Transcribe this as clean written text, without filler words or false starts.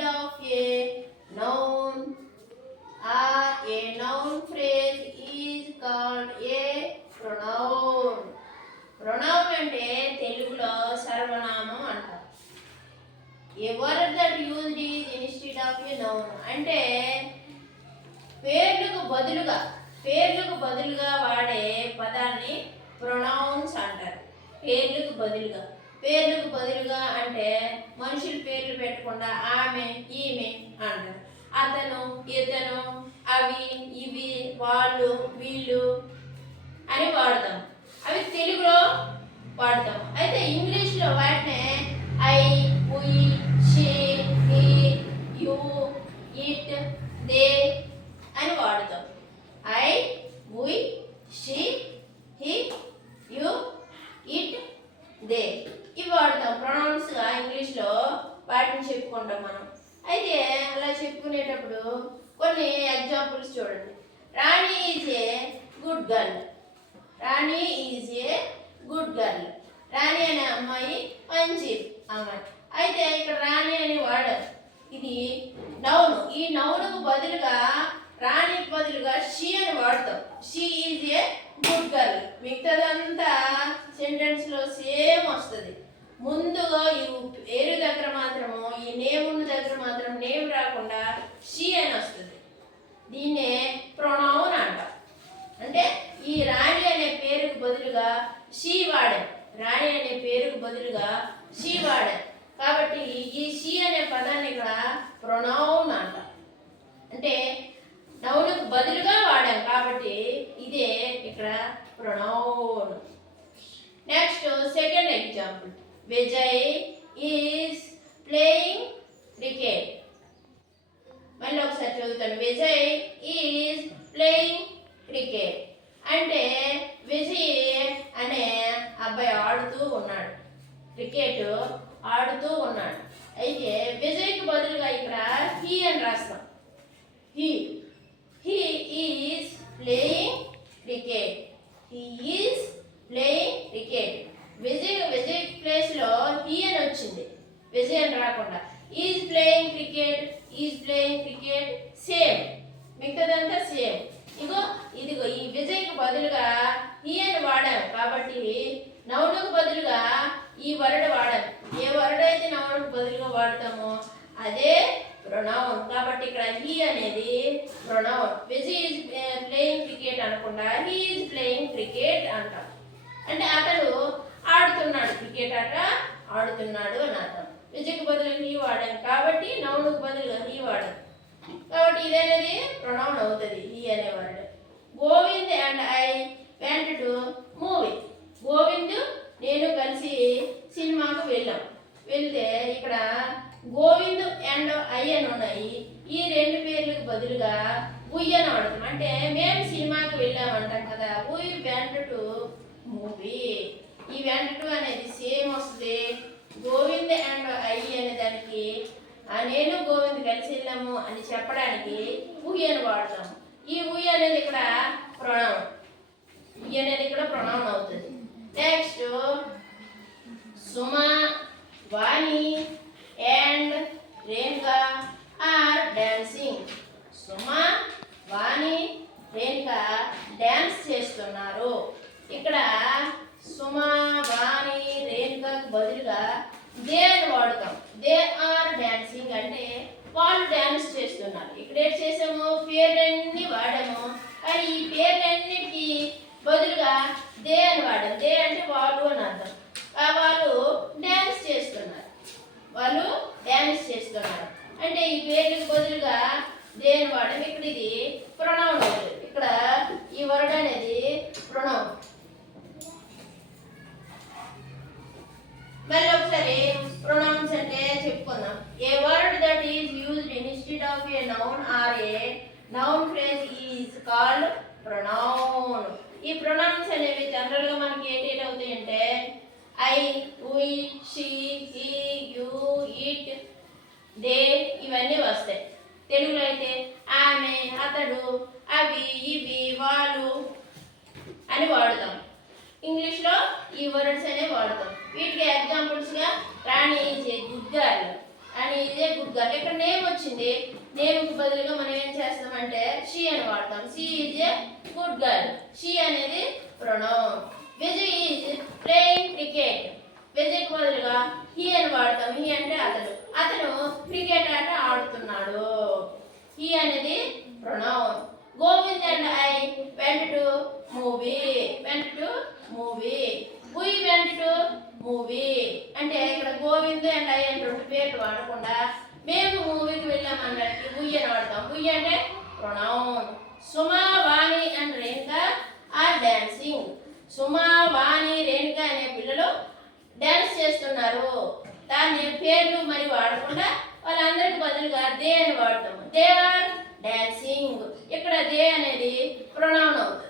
instead of a noun or a noun phrase is called a pronoun. Pronoun అంటే తెలుగులో సర్వనామం అంటారు. A word that used is instead of a noun అంటే పేర్లకు బదులుగా వాడే పదాన్ని pronounce అంటారు. పేర్లకు బదులుగా అంటే మనుషుల పేర్లు పెట్టకుండా ఆమె ఈమె అంటారు. అతను ఇతను అవి ఇవి వాళ్ళు వీళ్ళు అని వాడతాం. అవి తెలుగులో వాడతాం. అయితే ఇంగ్లీష్లో వాటినే I we she he you it they అని వాడతాం. I we she he you it they ఇవి వాడతాం. ప్రొనౌన్స్గా ఇంగ్లీష్లో వాటిని చెప్పుకుంటాం మనం. అయితే అలా చెప్పుకునేటప్పుడు కొన్ని ఎగ్జాంపుల్స్ చూడండి. Rani is a good girl. Rani is a good girl. Rani అనే అమ్మాయి మంచి అమ్మాయి. అయితే ఇక్కడ రాణి అని వాడారు. ఇది నౌను. ఈ నౌనుకు బదులుగా రాణికి బదులుగా షీ అని వాడతాం. She is a good girl. మిగతాదంతా సెంటెన్స్లో సేమ్ వస్తుంది. ముందుగా ఈ పేరు దగ్గర మాత్రము ఈ నేమ్ ఉన్న దగ్గర మాత్రం నేమ్ రాకుండా షీ అని వస్తుంది. దీన్నే ప్రొనౌన్ అంటాం. అంటే ఈ రాణి అనే పేరుకు బదులుగా షీ వాడాం. రాణి అనే పేరుకు బదులుగా షీ వాడాం. కాబట్టి ఈ షీ అనే పదాన్ని ఇక్కడ ప్రొనౌన్ అంటాం. అంటే నౌనుకు బదులుగా వాడాం కాబట్టి ఇదే ఇక్కడ pronoun. Next second example. Vijay is playing cricket. మళ్ళీ ఒకసారి చదువుతాను. విజయ్ ఈజ్ ప్లేయింగ్ క్రికెట్ అంటే విజయ్ అనే అబ్బాయి ఆడుతూ ఉన్నాడు, క్రికెట్ ఆడుతూ ఉన్నాడు. అయితే విజయ్కి బదులుగా ఇక్కడ హీ అని రాస్తాం. He is playing cricket. He is playing cricket. Vijay ప్లేస్లో హీ అని వచ్చింది, విజయ్ అని రాకుండా. ఈజ్ ప్లేయింగ్ క్రికెట్ సేమ్, మిగతాదంతా సేమ్. ఇదిగో ఈ విజయ్కి బదులుగా హీ అని వాడాం కాబట్టి నౌనుకు బదులుగా ఈ వర్డ్ వాడాం. ఏ వర్డ్ అయితే నౌనుకు బదులుగా వాడతామో అదే ప్రొనౌన్. కాబట్టి ఇక్కడ హీ అనేది pronoun. Vijay is playing cricket అనకుండా హీ ఈజ్ ప్లేయింగ్ క్రికెట్ అంటాం. అంటే అతడు ఆడుతున్నాడు, క్రికెట్ ఆడుతున్నాడు అని అర్థం. విజయ్కి బదులుగా హీ వాడాం కాబట్టి నౌనుకు బదులుగా హీ వాడాం కాబట్టి ఇదనేది ప్రొనౌన్ అవుతుంది, హీ అనే word. Govind and I went to movie. Govind నేను కలిసి సినిమాకు వెళ్తే ఇక్కడ గోవింద్ అండ్ ఐ అని ఉన్నాయి. ఈ రెండు పేర్లకు బదులుగా ఉయ్ అని వాడతాం. అంటే మేము సినిమాకి వెళ్ళామంటాం కదా. ఉయ్ వెంట్ టు మూవీ. ఈ వెంట్ టు అనేది సేమ్ వస్తుంది. గోవింద్ అండ్ ఐ అనే దానికి నేను గోవింద్ కలిసి వెళ్ళాము అని చెప్పడానికి ఉయ్ అని వాడతాం. ఈ ఉయ్ అనేది ఇక్కడ ప్రొనౌన్. ఉయ్ అనేది ఇక్కడ ప్రొనౌన్ అవుతుంది. Next Suma, Vani and Renuka are dancing. Suma, Vani, Renuka dance చేస్తున్నారు. ఇక్కడ సుమ, వాణి, రేణుకకు బదులుగా దే అని వాడుతాం. దే ఆర్ డాన్సింగ్ అంటే వాళ్ళు డాన్స్ చేస్తున్నారు. ఇక్కడ ఏం చేసాము, పేర్లన్నీ వాడాము. కానీ ఈ పేర్లన్నిటికీ బదులుగా దే అని వాడాం. దే అంటే వాళ్ళు అని అర్థం. వాళ్ళు డాన్స్ చేస్తున్నారు. అంటే ఈ పేర్లకు బదులుగా దే అని వాడాం. ఇక్కడ ఇది ప్రొనౌన్. ఇక్కడ ఈ వర్డ్ అనేది ప్రొనౌన్. మళ్ళీ ఒకసారి ప్రొనౌన్స్ అంటే చెప్పుకుందాం. A word that is used instead of a noun or a noun phrase is called pronoun. ఈ ప్రొనౌన్స్ అనేవి జనరల్గా మనకి ఏంటి అవుతాయి అంటే I, we, she, he, you, it, they ఇవన్నీ వస్తాయి. తెలుగులో అయితే ఆమె, అతడు, అవి ఇవి వాళ్ళు అని వాడతాం. ఇంగ్లీష్లో ఈ వర్డ్స్ అనేవి వాడతాం. వీటికి ఎగ్జాంపుల్స్గా రాణి ఈజ్ ఏ గుడ్ గర్ల్. అని ఇదే గుడ్ గర్ల్. ఇక్కడ నేమ్ వచ్చింది, నేమ్కి బదులుగా మనం ఏం చేస్తామంటే షీ అని వాడతాం. She is a good girl. She అనేది pronoun. Vijay is playing cricket. విజయ్కి బదులుగా హీ అని వాడతాం. హీ అంటే అతను క్రికెట్ ఆట ఆడుతున్నాడు. హీ అనేది pronoun. Govind and I went to movie. We went to movie అంటే ఇక్కడ గోవింద్ అండ్ ఐ అని రెండు పేర్లు వాడకుండా మేము మూవీకి వెళ్ళాం అన్నట్టు ఉయ్ అని వాడతాం. ఉయ్ అంటే pronoun. Suma, Vani and Renuka are dancing. Suma, Vani, Renuka అనే పిల్లలు డాన్స్ చేస్తున్నారు. దాన్ని పేర్లు మరి వాడకుండా వాళ్ళందరికి బదులుగా దే అని వాడతాము. They are dancing. ఇక్కడ దే అనేది ప్రొనౌన్ అవుతుంది.